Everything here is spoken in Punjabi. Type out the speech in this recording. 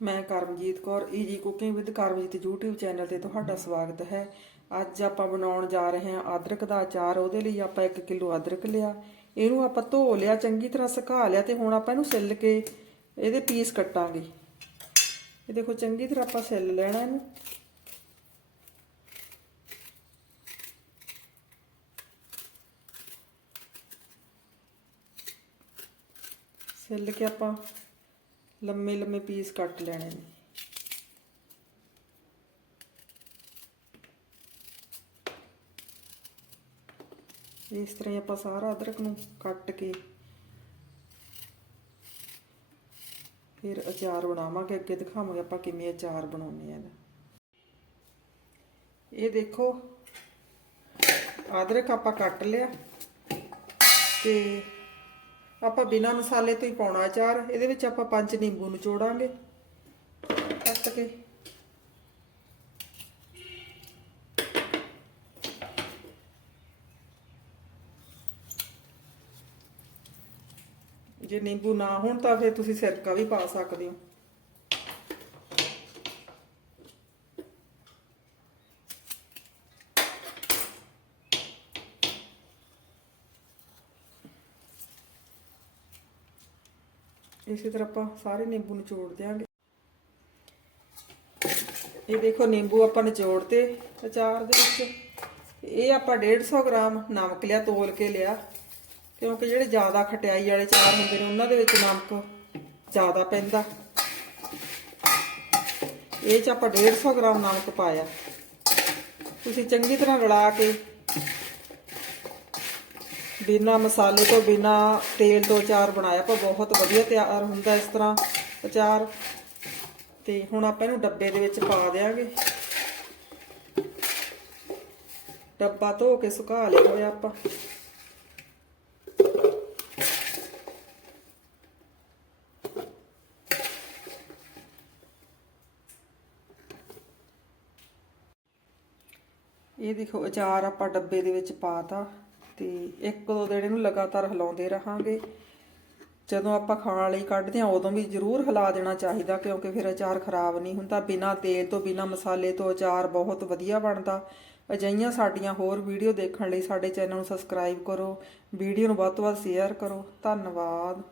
ਮੈਂ Karamjit Kaur easy cooking with Karamjit YouTube channel ਤੇ ਤੁਹਾਡਾ ਸਵਾਗਤ ਹੈ। ਅੱਜ ਆਪਾਂ ਬਣਾਉਣ ਜਾ ਰਹੇ ਹਾਂ ਅਦਰਕ ਦਾ ਅਚਾਰ, ਉਹਦੇ ਲਈ ਆਪਾਂ 1 ਕਿਲੋ ਅਦਰਕ ਲਿਆ। ਇਹਨੂੰ ਆਪਾਂ ਧੋ ਲਿਆ, ਚੰਗੀ ਤਰ੍ਹਾਂ ਸੁਕਾ ਲਿਆ ਤੇ ਹੁਣ ਆਪਾਂ ਇਹਨੂੰ ਸਿੱਲ ਕੇ ਇਹਦੇ ਪੀਸ ਕੱਟਾਂਗੇ। ਇਹ ਦੇਖੋ, ਚੰਗੀ ਤਰ੍ਹਾਂ ਆਪਾਂ ਸਿੱਲ ਲੈਣਾ ਇਹਨੂੰ। ਸਿੱਲ ਕੇ ਆਪਾਂ ਲੰਮੇ ਲੰਮੇ ਪੀਸ ਕੱਟ ਲੈਣੇ ਨੇ। ਇਸ ਤਰ੍ਹਾਂ ਹੀ ਆਪਾਂ ਸਾਰਾ ਅਦਰਕ ਨੂੰ ਕੱਟ ਕੇ ਫਿਰ ਅਚਾਰ ਬਣਾਵਾਂਗੇ। ਅੱਗੇ ਦਿਖਾਵਾਂਗੇ ਆਪਾਂ ਕਿਵੇਂ ਅਚਾਰ ਬਣਾਉਂਦੇ ਆ ਇਹਦਾ। ਇਹ ਦੇਖੋ, ਅਦਰਕ ਆਪਾਂ ਕੱਟ ਲਿਆ ਤੇ ਆਪਾਂ ਬਿਨਾਂ ਮਸਾਲੇ ਤੋਂ ਹੀ ਪਾਉਣਾ ਅਚਾਰ। ਇਹਦੇ ਵਿੱਚ ਆਪਾਂ ਪੰਜ ਨਿੰਬੂ ਨਿਚੋੜਾਂਗੇ। ਕੱਟ ਕੇ। ਜੇ ਨਿੰਬੂ ਨਾ ਹੋਣ ਤਾਂ ਫਿਰ ਤੁਸੀਂ ਸਿਰਕਾ ਵੀ ਪਾ ਸਕਦੇ ਹੋ। ਇਸੇ ਤਰ੍ਹਾਂ ਆਪਾਂ ਸਾਰੇ ਨਿੰਬੂ ਨਿਚੋੜ ਦਿਆਂਗੇ। ਇਹ ਦੇਖੋ ਨਿੰਬੂ ਆਪਾਂ ਨਿਚੋੜਤੇ ਅਚਾਰ ਦੇ ਵਿੱਚ। ਇਹ ਆਪਾਂ 150 ਗ੍ਰਾਮ ਨਮਕ ਲਿਆ, ਤੋਲ ਕੇ ਲਿਆ। ਕਿਉਂਕਿ ਜਿਹੜੇ ਜ਼ਿਆਦਾ ਖਟਿਆਈ ਵਾਲੇ ਚਾਰ ਹੁੰਦੇ ਨੇ, ਉਹਨਾਂ ਦੇ ਵਿੱਚ ਨਮਕ ਜ਼ਿਆਦਾ ਪੈਂਦਾ। ਇਹ ਚ ਆਪਾਂ 150 ਗ੍ਰਾਮ ਨਮਕ ਪਾਇਆ। ਤੁਸੀਂ ਚੰਗੀ ਤਰ੍ਹਾਂ ਰਲਾ ਕੇ ਬਿਨਾ ਮਸਾਲੇ ਤੋਂ, ਬਿਨਾ ਤੇਲ ਤੋਂ ਅਚਾਰ ਬਣਾਇਆ। ਪਰ ਬਹੁਤ ਵਧੀਆ ਤਿਆਰ ਹੁੰਦਾ ਇਸ ਤਰ੍ਹਾਂ ਅਚਾਰ। ਤੇ ਹੁਣ ਆਪਾਂ ਇਹਨੂੰ ਡੱਬੇ ਦੇ ਵਿੱਚ ਪਾ ਦੇਾਂਗੇ ਡੱਬਾ ਧੋ ਕੇ ਸੁਕਾ ਲਿਆ ਹੋਇਆ ਆਪਾਂ। ਇਹ ਦੇਖੋ ਅਚਾਰ ਆਪਾਂ ਡੱਬੇ ਦੇ ਵਿੱਚ ਪਾਤਾ ਤੇ ਇੱਕ ਦੋ ਦਿਨ ਇਹਨੂੰ ਲਗਾਤਾਰ ਹਿਲਾਉਂਦੇ ਰਹਾਂਗੇ। ਜਦੋਂ ਆਪਾਂ ਖਾਣ ਲਈ ਕੱਢਦੇ ਹਾਂ, ਉਦੋਂ ਵੀ ਜ਼ਰੂਰ ਹਿਲਾ ਦੇਣਾ ਚਾਹੀਦਾ, ਕਿਉਂਕਿ ਫਿਰ ਅਚਾਰ ਖਰਾਬ ਨਹੀਂ ਹੁੰਦਾ। ਬਿਨਾਂ ਤੇਲ ਤੋਂ, ਬਿਨਾਂ ਮਸਾਲੇ ਤੋਂ ਅਚਾਰ ਬਹੁਤ ਵਧੀਆ ਬਣਦਾ। ਅਜਿਹੀਆਂ ਸਾਡੀਆਂ ਹੋਰ ਵੀਡੀਓ ਦੇਖਣ ਲਈ ਸਾਡੇ ਚੈਨਲ ਨੂੰ ਸਬਸਕ੍ਰਾਈਬ ਕਰੋ। ਵੀਡੀਓ ਨੂੰ ਵੱਧ ਤੋਂ ਵੱਧ ਸ਼ੇਅਰ ਕਰੋ। ਧੰਨਵਾਦ।